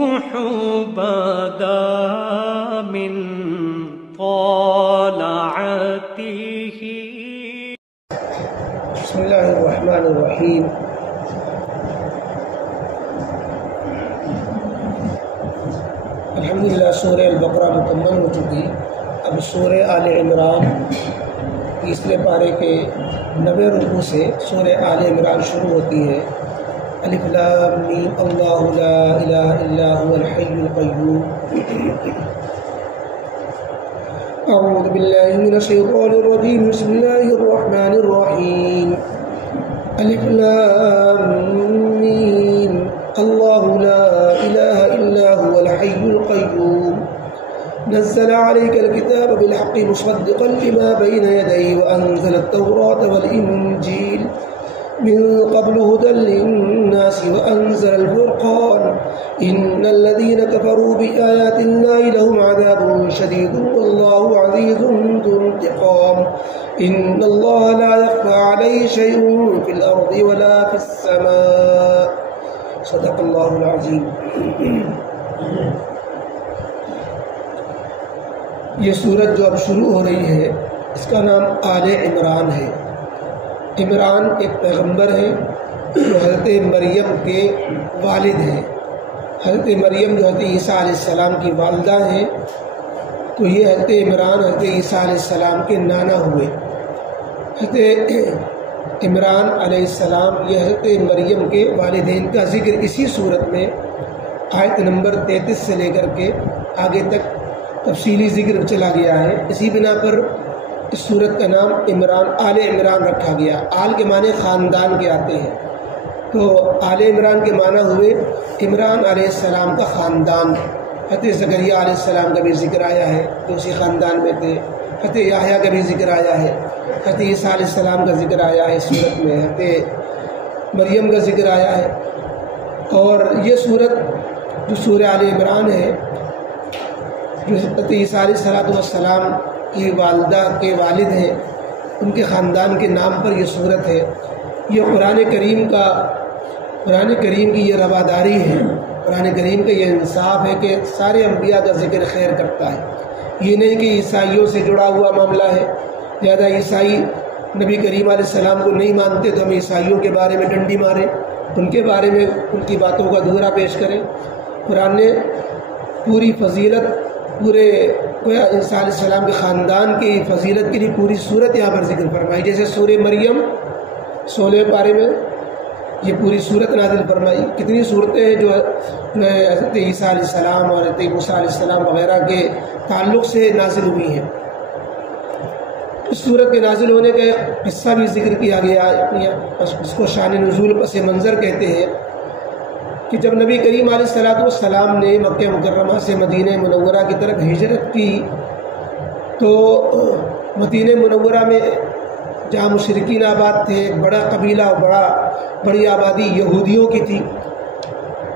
الصبح بدا من طلعته. بسم اللہ الرحمن الرحیم. الحمدللہ سورہ البقرہ مکمل ہو چکی. اب سورہ آل عمران تیسرے پارے کے 90 رکوع سے سورہ آل عمران شروع ہوتی ہے. الف لام میم اللہ لا الہ الا هو الحی القیوم. اعوذ باللہ من الشیطان الرجیم. بسم اللہ الرحمن الرحیم. الف لام میم اللہ لا الہ الا هو الحی القیوم. نزل عليك الكتاب بالحق مصدقا لما بين يديه وأنزل التوراة والإنجيل من قبل هدى للناس وأنزل الفرقان. إن الذين كفروا بآيات الله لهم عذاب شديد والله عزيز ذو انتقام. إن الله لا يخفى عليه شيء في الأرض ولا في السماء. صدق الله العظيم. یہ سورت جو اب شروع ہو رہی ہے اس کا نام آل عمران ہے. عمران ایک پیغمبر ہے جو حضرت مریم کے والد ہیں. حضرت مریم جو حضرت عیسیٰ علیہ السلام کی والدہ ہیں، تو یہ حضرت عمران حضرت عیسیٰ علیہ السلام کے نانا ہوئے. حضرت عمران علیہ السلام یہ حضرت مریم کے والدین کا ذکر اسی صورت میں آیت نمبر 33 سے لے کر کے آگے تک تفصیلی ذکر چلا گیا ہے. اسی بنا پر اس سورت کا نام عمران آل عمران رکھا گیا. آل کے معنی خاندان کے آتے ہیں، تو آل عمران کے معنی ہوئے عمران علیہ السلام کا خاندان. حضرت زکریا علیہ السلام کا بھی ذکر آیا ہے جو اسی خاندان میں تھے. حضرت یحییٰ کا بھی ذکر آیا ہے. حضرت عیسیٰ علیہ السلام کا ذکر آیا ہے اس سورت میں. حضرت مریم کا ذکر آیا ہے. اور یہ سورت جو سورہ آل عمران ہے جو حضرت عیسیٰ علیہ السلام کی والدہ کے والد ہیں، ان کے خاندان کے نام پر یہ سورت ہے. یہ قرآن کریم کی یہ رواداری ہے. قرآن کریم کا یہ انصاف ہے کہ سارے انبیاء کا ذکر خیر کرتا ہے. یہ نہیں کہ عیسائیوں سے جڑا ہوا معاملہ ہے، لہذا عیسائی نبی کریم علیہ السلام کو نہیں مانتے تو ہم عیسائیوں کے بارے میں ڈنڈی ماریں، ان کے بارے میں ان کی باتوں کا دہرا پیش کریں. قرآن نے پوری فضیلت پورے عیسیٰ علیہ السلام کے خاندان کی فضیلت کے لیے پوری صورت یہاں پر ذکر فرمائی. جیسے سورہ مریم 16 پارے میں یہ پوری صورت نازل فرمائی. کتنی صورتیں ہیں جو حضرت عیسیٰ علیہ السلام اور حضرت موسیٰ علیہ السلام وغیرہ کے تعلق سے نازل ہوئی ہیں. اس صورت کے نازل ہونے کا ایک قصہ بھی ذکر کیا گیا، اس کو شان نزول پس منظر کہتے ہیں، کہ جب نبی کریم علیہ السلام نے مکہ مکرمہ سے مدینہ منورہ کی طرف ہجرت کی تو مدینہ منورہ میں جہاں مشرکین آباد تھے، ایک بڑا قبیلہ بڑی آبادی یہودیوں کی تھی.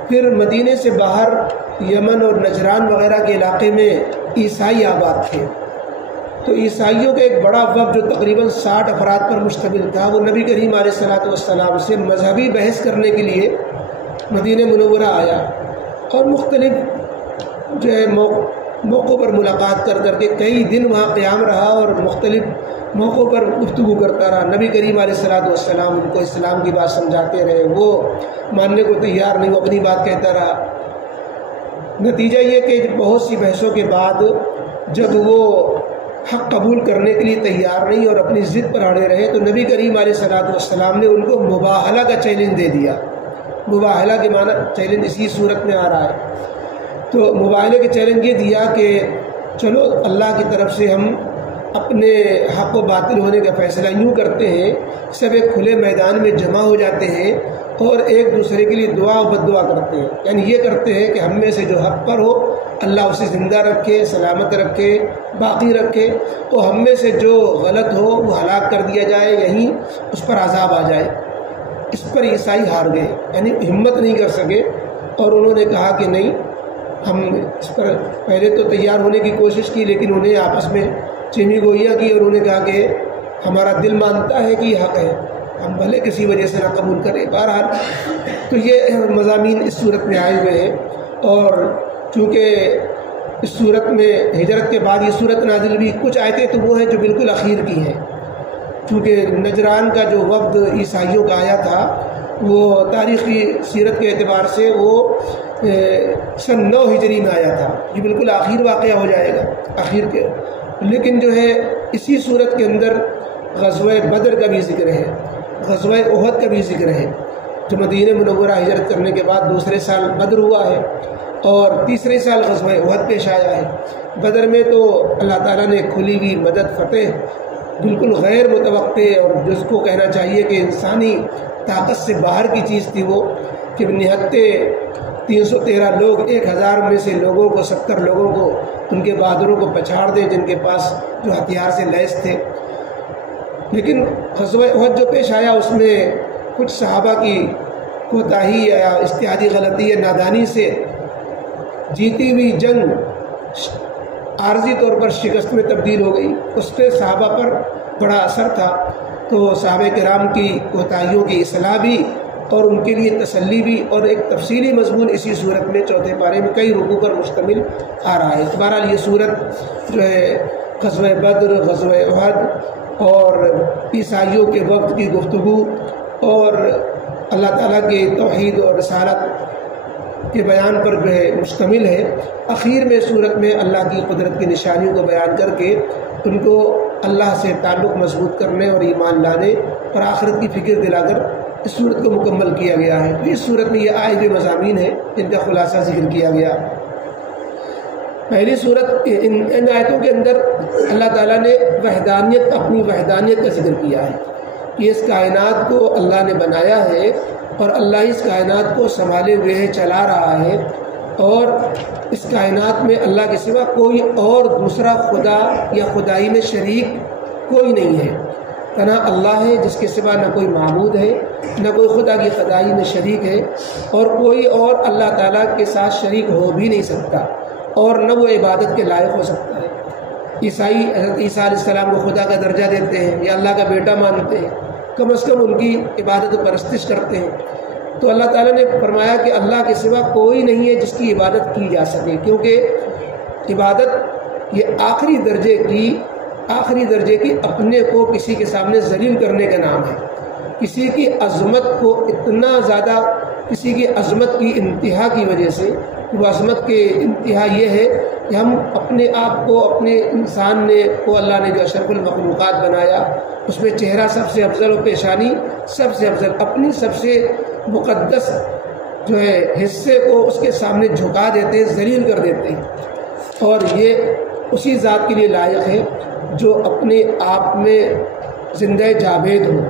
پھر مدینہ سے باہر یمن اور نجران وغیرہ کے علاقے میں عیسائی آباد تھے. تو عیسائیوں کا ایک بڑا وفد جو تقریباً 60 افراد پر مشتمل تھا، وہ نبی کریم علیہ السلام سے مذہبی بحث کرنے کے لیے مدینہ منورہ آیا اور مختلف جو ہے موقعوں پر ملاقات کر کے کئی دن وہاں قیام رہا اور مختلف موقعوں پر گفتگو کرتا رہا. نبی کریم علیہ السلام ان کو اسلام کی بات سمجھاتے رہے، وہ ماننے کو تیار نہیں، وہ اپنی بات کہتا رہا. نتیجہ یہ کہ بہت سی بحثوں کے بعد جب وہ حق قبول کرنے کے لیے تیار نہیں اور اپنی ضد پر اڑے رہے تو نبی کریم علیہ السلام نے ان کو مباہلہ کا چیلنج دے دیا. مباہلہ کے معنی چیلنج اسی صورت میں آ رہا ہے. تو مباہلے کے چیلنج یہ دیا کہ چلو اللہ کی طرف سے ہم اپنے حق و باطل ہونے کا فیصلہ یوں کرتے ہیں، سب ایک کھلے میدان میں جمع ہو جاتے ہیں اور ایک دوسرے کے لیے دعا و بد دعا کرتے ہیں. یعنی یہ کرتے ہیں کہ ہم میں سے جو حق پر ہو اللہ اسے زندہ رکھے، سلامت رکھے، باقی رکھے، اور ہم میں سے جو غلط ہو وہ ہلاک کر دیا جائے، یہیں اس پر عذاب آ جائے. اس پر عیسائی ہار گئے، یعنی ہمت نہیں کر سکے اور انہوں نے کہا کہ نہیں، ہم اس پر پہلے تو تیار ہونے کی کوشش کی لیکن انہیں آپس میں چینی گوئیاں کی اور انہوں نے کہا کہ ہمارا دل مانتا ہے کہ یہ حق ہے، ہم بھلے کسی وجہ سے نہ قبول کریں. بہرحال تو یہ مضامین اس صورت میں آئے ہوئے ہیں اور چونکہ اس صورت میں ہجرت کے بعد یہ صورت نازل بھی کچھ آیتیں تو وہ ہیں جو بالکل اخیر کی ہیں، چونکہ نجران کا جو وفد عیسائیوں کا آیا تھا وہ تاریخی سیرت کے اعتبار سے وہ سن 9 ہجری میں آیا تھا، یہ بالکل آخر واقعہ ہو جائے گا آخر کے، لیکن جو ہے اسی صورت کے اندر غزوہ بدر کا بھی ذکر ہے، غزوہ احد کا بھی ذکر ہے، جو مدینہ منورہ ہجرت کرنے کے بعد دوسرے سال بدر ہوا ہے اور تیسرے سال غزوہ احد پیش آیا ہے۔ بدر میں تو اللہ تعالیٰ نے کھلی ہوئی مدد فتح بالکل غیر متوقع اور جس کو کہنا چاہیے کہ انسانی طاقت سے باہر کی چیز تھی وہ، کہ نہتے 313 لوگ 1000 میں سے لوگوں کو 70 لوگوں کو ان کے بہادروں کو پچھاڑ دے جن کے پاس جو ہتھیار سے لیس تھے۔ لیکن غزوہ احد جو پیش آیا اس میں کچھ صحابہ کی کوتاہی یا اجتہادی غلطی یا نادانی سے جیتی ہوئی جنگ عارضی طور پر شکست میں تبدیل ہو گئی، اس پہ صحابہ پر بڑا اثر تھا، تو صحابہ کرام کی کوتاہیوں کی اصلاح بھی اور ان کے لیے تسلی بھی اور ایک تفصیلی مضمون اسی صورت میں چوتھے پارے میں کئی رکوع پر مشتمل آ رہا ہے۔ بہرحال یہ صورت جو ہے غزوہ بدر، غزوہ احد اور عیسائیوں کے وقت کی گفتگو اور اللہ تعالیٰ کے توحید اور رسالت کے بیان پر جو ہے مشتمل ہے۔ اخیر میں صورت میں اللہ کی قدرت کی نشانیوں کو بیان کر کے ان کو اللہ سے تعلق مضبوط کرنے اور ایمان لانے اور آخرت کی فکر دلا کر اس صورت کو مکمل کیا گیا ہے۔ تو اس صورت میں یہ آئے ہوئے مضامین ہیں جن کا خلاصہ ذکر کیا گیا۔ پہلی صورت ان آیتوں کے اندر اللہ تعالیٰ نے وحدانیت، اپنی وحدانیت کا ذکر کیا ہے کہ اس کائنات کو اللہ نے بنایا ہے اور اللہ اس کائنات کو سنبھالے ہوئے ہے، چلا رہا ہے، اور اس کائنات میں اللہ کے سوا کوئی اور دوسرا خدا یا خدائی میں شریک کوئی نہیں ہے، تنہا اللہ ہے جس کے سوا نہ کوئی معبود ہے، نہ کوئی خدا کی خدائی میں شریک ہے، اور کوئی اور اللہ تعالیٰ کے ساتھ شریک ہو بھی نہیں سکتا اور نہ وہ عبادت کے لائق ہو سکتا ہے۔ عیسائی حضرت عیسیٰ علیہ السلام کو خدا کا درجہ دیتے ہیں یا اللہ کا بیٹا مانتے ہیں، کم از کم ان کی عبادت و پرستش کرتے ہیں، تو اللہ تعالیٰ نے فرمایا کہ اللہ کے سوا کوئی نہیں ہے جس کی عبادت کی جا سکے، کیونکہ عبادت یہ آخری درجے کی اپنے کو کسی کے سامنے ذلیل کرنے کا نام ہے، کسی کی عظمت کو اتنا زیادہ، کسی کی عظمت کی انتہا کی وجہ سے، وہ عظمت کے انتہا یہ ہے کہ ہم اپنے آپ کو، اپنے انسان نے کو اللہ نے جو اشرف المخلوقات بنایا اس میں چہرہ سب سے افضل و پیشانی سب سے افضل، اپنی سب سے مقدس جو ہے حصے کو اس کے سامنے جھکا دیتے ہیں، ذلیل کر دیتے ہیں، اور یہ اسی ذات کے لیے لائق ہے جو اپنے آپ میں زندہ جاوید ہو،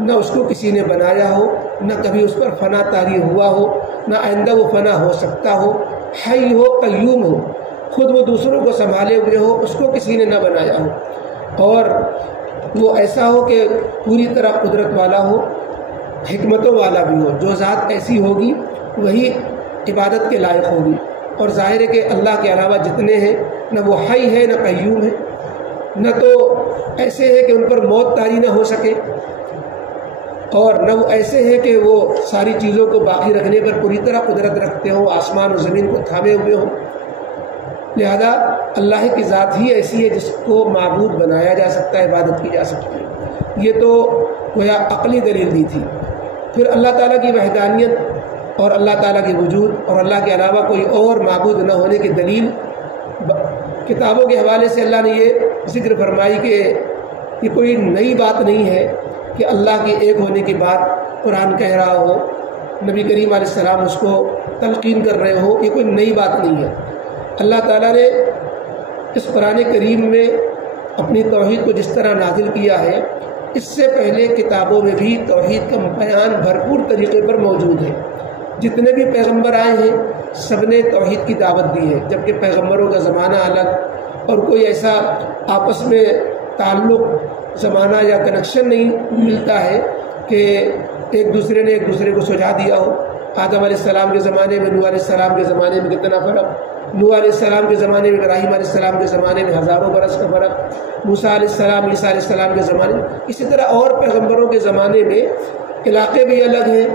نہ اس کو کسی نے بنایا ہو، نہ کبھی اس پر فنا طاری ہوا ہو، نہ آئندہ وہ فنا ہو سکتا ہو، حی ہو، قیوم ہو، خود وہ دوسروں کو سنبھالے ہوئے ہو، اس کو کسی نے نہ بنایا ہو، اور وہ ایسا ہو کہ پوری طرح قدرت والا ہو، حکمتوں والا بھی ہو۔ جو ذات ایسی ہوگی وہی عبادت کے لائق ہوگی، اور ظاہر ہے کہ اللہ کے علاوہ جتنے ہیں نہ وہ حی ہے نہ قیوم ہے، نہ تو ایسے ہے کہ ان پر موت طاری نہ ہو سکے، اور نہ وہ ایسے ہے کہ وہ ساری چیزوں کو باقی رکھنے پر پوری طرح قدرت رکھتے ہوں، آسمان و زمین کو تھامے ہوئے ہوں۔ لہذا اللہ کی ذات ہی ایسی ہے جس کو معبود بنایا جا سکتا ہے، عبادت کی جا سکتی ہے۔ یہ تو گویا عقلی دلیل دی تھی۔ پھر اللہ تعالیٰ کی وحدانیت اور اللہ تعالیٰ کے وجود اور اللہ کے علاوہ کوئی اور معبود نہ ہونے کی دلیل کتابوں کے حوالے سے اللہ نے یہ ذکر فرمائی کہ یہ کوئی نئی بات نہیں ہے کہ اللہ کے ایک ہونے کی بات قرآن کہہ رہا ہو، نبی کریم علیہ السلام اس کو تلقین کر رہے ہو، یہ کوئی نئی بات نہیں ہے۔ اللہ تعالیٰ نے اس قرآن کریم میں اپنی توحید کو جس طرح نازل کیا ہے، اس سے پہلے کتابوں میں بھی توحید کا بیان بھرپور طریقے پر موجود ہے۔ جتنے بھی پیغمبر آئے ہیں سب نے توحید کی دعوت دی ہے، جبکہ پیغمبروں کا زمانہ الگ اور کوئی ایسا آپس میں تعلق، زمانہ یا کنیکشن نہیں ملتا ہے کہ ایک دوسرے نے ایک دوسرے کو سجا دیا ہو۔ آدم علیہ السلام کے زمانے میں، نوح علیہ السلام کے زمانے میں کتنا فرق، نوح علیہ السلام کے زمانے میں ابراہیم علیہ السلام کے زمانے میں ہزاروں برس کا فرق، موسیٰ علیہ السلام، عیسیٰ علیہ السلام کے زمانے میں، اسی طرح اور پیغمبروں کے زمانے میں علاقے بھی الگ ہیں،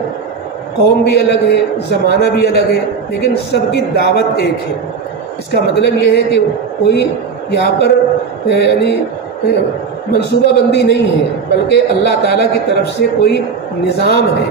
قوم بھی الگ ہے، زمانہ بھی الگ ہے، لیکن سب کی دعوت ایک ہے۔ اس کا مطلب یہ ہے کہ کوئی یہاں پر یعنی منصوبہ بندی نہیں ہے، بلکہ اللہ تعالیٰ کی طرف سے کوئی نظام ہے،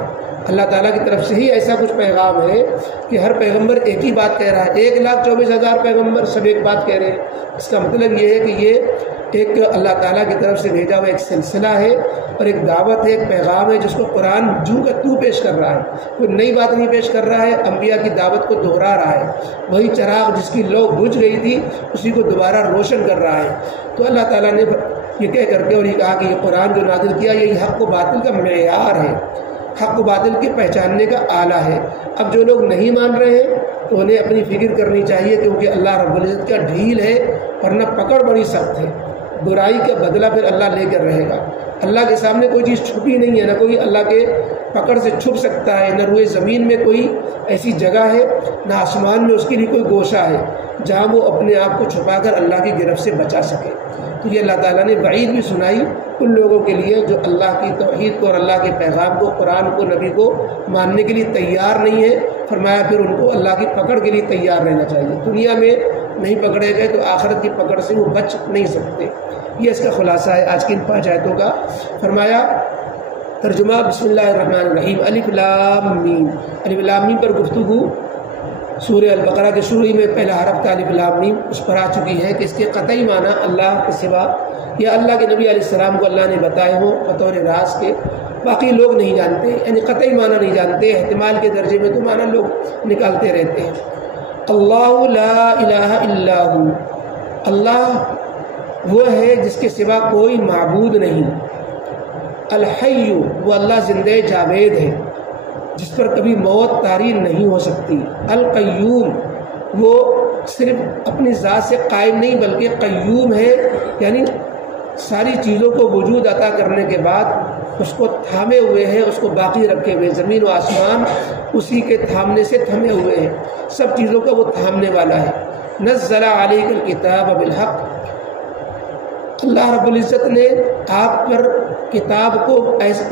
اللہ تعالیٰ کی طرف سے ہی ایسا کچھ پیغام ہے کہ ہر پیغمبر ایک ہی بات کہہ رہا ہے۔ 1,24,000 پیغمبر سب ایک بات کہہ رہے ہیں۔ اس کا مطلب یہ ہے کہ یہ ایک اللہ تعالیٰ کی طرف سے بھیجا ہوا ایک سلسلہ ہے اور ایک دعوت ہے، ایک پیغام ہے، جس کو قرآن جو کا تو پیش کر رہا ہے، کوئی نئی بات نہیں پیش کر رہا ہے، انبیاء کی دعوت کو دہرا رہا ہے، وہی چراغ جس کی لو بجھ گئی تھی اسی کو دوبارہ روشن کر رہا ہے۔ تو اللہ تعالیٰ نے یہ کہہ کر کے اور یہ کہا کہ یہ قرآن جو نازل کیا یہ حق و باطل کا معیار ہے، حق و باطل کے پہچاننے کا آلہ ہے۔ اب جو لوگ نہیں مان رہے ہیں تو انہیں اپنی فکر کرنی چاہیے، کیونکہ اللہ رب العزت کا ڈھیل ہے ورنہ پکڑ بڑی سخت ہے۔ برائی کا بدلہ پھر اللہ لے کر رہے گا۔ اللہ کے سامنے کوئی چیز چھپی نہیں ہے، نہ کوئی اللہ کے پکڑ سے چھپ سکتا ہے، نہ روئے زمین میں کوئی ایسی جگہ ہے، نہ آسمان میں اس کے لیے کوئی گوشہ ہے جہاں وہ اپنے آپ کو چھپا کر اللہ کی گرفت سے بچا سکے۔ تو یہ اللہ تعالیٰ نے وعید بھی سنائی ان لوگوں کے لیے جو اللہ کی توحید کو اور اللہ کے پیغام کو، قرآن کو، نبی کو ماننے کے لیے تیار نہیں ہے۔ فرمایا پھر ان کو اللہ کی پکڑ کے لیے تیار رہنا چاہیے۔ دنیا میں نہیں پکڑے گئے تو آخرت کی پکڑ سے وہ بچ نہیں سکتے۔ یہ اس کا خلاصہ ہے آج کی ان 5 آیتوں کا۔ فرمایا ترجمہ بسم اللہ الرحمن الرحیم۔ الف لام میم، الف لام میم پر گفتگو سورہ البقرہ کے شروع میں پہلا حرف تھا الف لام میم، اس پر آ چکی ہے کہ اس کے قطعی معنی اللہ کے سوا یا اللہ کے نبی علیہ السلام کو اللہ نے بتائے ہوں بطور راز کے، باقی لوگ نہیں جانتے، یعنی قطعی معنی نہیں جانتے، احتمال کے درجے میں تو معنی لوگ نکالتے رہتے ہیں۔ اللہ لا الہ الا ہو، اللہ وہ ہے جس کے سوا کوئی معبود نہیں۔ الحی، وہ اللہ زندہ جاوید ہے جس پر کبھی موت طاری نہیں ہو سکتی۔ القیوم، وہ صرف اپنی ذات سے قائم نہیں بلکہ قیوم ہے، یعنی ساری چیزوں کو وجود عطا کرنے کے بعد اس کو تھامے ہوئے ہیں، اس کو باقی رکھے ہوئے، زمین و آسمان اسی کے تھامنے سے تھمے ہوئے ہیں، سب چیزوں کا وہ تھامنے والا ہے۔ نزل علیک الکتاب بالحق، اللہ رب العزت نے آپ پر کتاب کو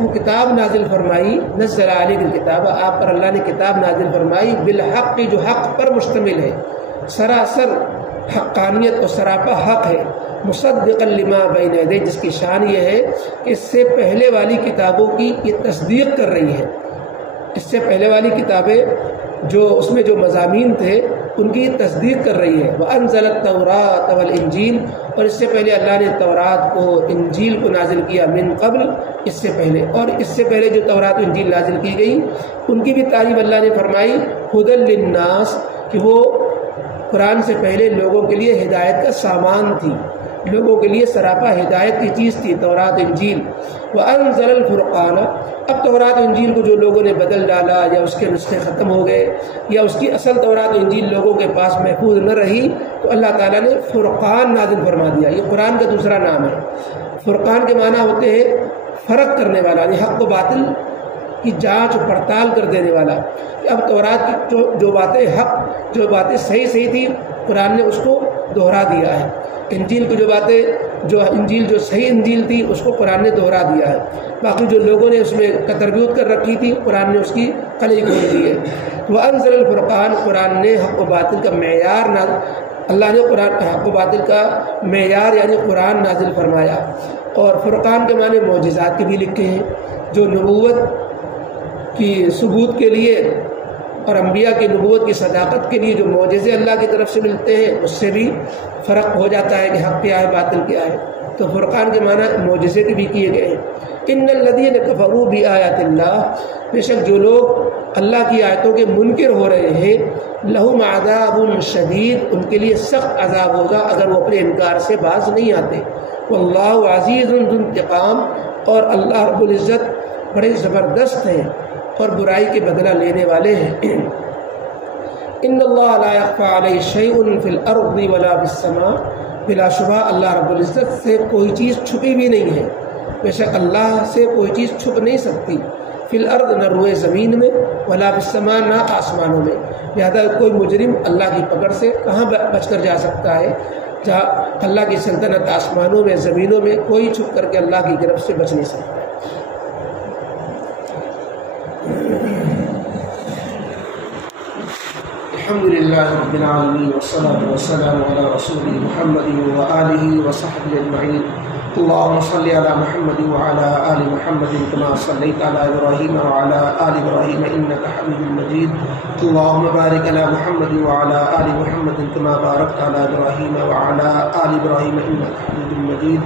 وہ کتاب نازل فرمائی۔ نزل علیک الکتاب، آپ پر اللہ نے کتاب نازل فرمائی بالحق، جو حق پر مشتمل ہے، سراسر حقانیت اور سراپا حق ہے۔ مصدقا لما بین یدیہ، جس کی شان یہ ہے کہ اس سے پہلے والی کتابوں کی یہ تصدیق کر رہی ہے۔ اس سے پہلے والی کتابیں جو اس میں جو مضامین تھے ان کی تصدیق کر رہی ہے۔ وَأَنزَلَ التَّوْرَاةَ وَالْإِنجِيلَ، اور اس سے پہلے اللہ نے تورات کو، انجیل کو نازل کیا، من قبل، اس سے پہلے، اور اس سے پہلے جو تورات و انجیل نازل کی گئی ان کی بھی تعریف اللہ نے فرمائی۔ ہدی للناس، کہ وہ قرآن سے پہلے لوگوں کے لیے ہدایت کا سامان تھی، لوگوں کے لیے سراپا ہدایت کی چیز تھی تورات انجیل۔ وَأَنزَلَ الْفُرْقَانَ، اب تورات انجیل کو جو لوگوں نے بدل ڈالا یا اس کے نسخے ختم ہو گئے یا اس کی اصل تورات انجیل لوگوں کے پاس محفوظ نہ رہی تو اللہ تعالیٰ نے فرقان نازل فرما دیا۔ یہ قرآن کا دوسرا نام ہے۔ فرقان کے معنی ہوتے ہیں فرق کرنے والا، یعنی حق و باطل کی جانچ و پڑتال کر دینے والا۔ اب تورات کی جو باتیں حق، جو باتیں صحیح تھی، قرآن نے اس کو دہرا دیا ہے۔ انجیل کی جو باتیں، جو انجیل جو صحیح انجیل تھی اس کو قرآن نے دہرا دیا ہے، باقی جو لوگوں نے اس میں تربیت کر رکھی تھی قرآن نے اس کی کلی کھول دی ہے۔ وَأَنزَلَ الْفُرْقَانَ، قرآن نے حق و باطل کا معیار اللہ نے قرآن حق و باطل کا معیار یعنی قرآن نازل فرمایا۔ اور فرقان کے معنی معجزات کے بھی لکھے ہیں، جو نبوت کی ثبوت کے لیے اور انبیاء کی نبوت کی صداقت کے لیے جو معجزے اللہ کی طرف سے ملتے ہیں اس سے بھی فرق ہو جاتا ہے کہ حق کیا ہے باطل کیا ہے۔ تو فرقان کے معنی معجزے کے بھی کیے گئے ہیں۔ ان الذین کفروا بآیات اللہ، بے شک جو لوگ اللہ کی آیتوں کے منکر ہو رہے ہیں، لہم عذاب شدید، ان کے لیے سخت عذاب ہوگا اگر وہ اپنے انکار سے باز نہیں آتے۔ واللہ عزیز ذو انتقام، اور اللہ رب العزت بڑے زبردست ہیں اور برائی کے بدلہ لینے والے ہیں۔ ان اللہ لا یخفی علیہ شیء فی الارض ولا فی السماء، بلا شبہ اللہ رب العزت سے کوئی چیز چھپی بھی نہیں ہے، بے شک اللہ سے کوئی چیز چھپ نہیں سکتی۔ فی الارض، نہ روئے زمین میں، ولا فی السماء، نہ آسمانوں میں، لہذا کوئی مجرم اللہ کی پکڑ سے کہاں بچ کر جا سکتا ہے؟ جہاں اللہ کی سلطنت آسمانوں میں، زمینوں میں، کوئی چھپ کر کے اللہ کی گرفت سے بچ نہیں سکتا۔ الحمدللہ رب العالمین والصلاة والسلام علی رسول محمد وآلہ وصحبہ اجمعین اللہم صلی علی محمد وعلی آل محمد کما صلیت علی ابراہیم وعلی آل ابراہیم انکا حمید مجید اللہم بارک علی محمد وعلی آل محمد کما بارکت علی ابراہیم وعلی آل ابراہیم انکا حمید مجید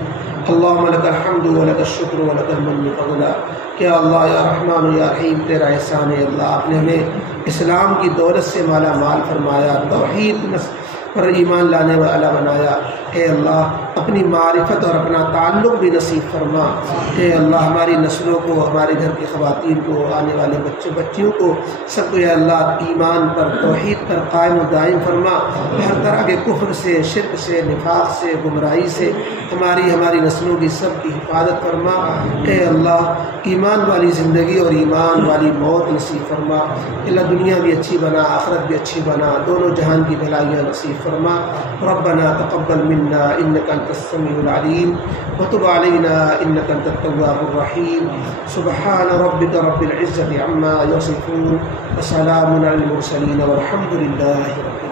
اللہم لک الحمد ولک الشکر ولک المن فضلا کہ اللہ یا رحمان یا رحیم تیرا احسان ہے اللہ، آپ نے ہمیں اسلام کی دولت سے مالا مال فرمایا، توحید پر ایمان لانے والا بنایا۔ اے اللہ اپنی معرفت اور اپنا تعلق بھی نصیب فرما۔ اے اللہ ہماری نسلوں کو، ہمارے گھر کی خواتین کو، آنے والے بچیوں کو، سب کو اے اللہ ایمان پر، توحید پر قائم و دائم فرما۔ ہر طرح کے کفر سے، شرک سے، نفاق سے، گمراہی سے ہماری نسلوں کی سب کی حفاظت فرما۔ اے اللہ ایمان والی زندگی اور ایمان والی موت نصیب فرما۔ اللہ دنیا بھی اچھی بنا، آخرت بھی اچھی بنا، دونوں جہان کی بھلائیاں نصیب فرما۔ ربنا تقبل منا انك انت السميع العليم وتب علينا انك انت التواب الرحيم سبحان ربك رب العزة عما يصفون وسلام على المرسلين والحمد لله رب العالمين۔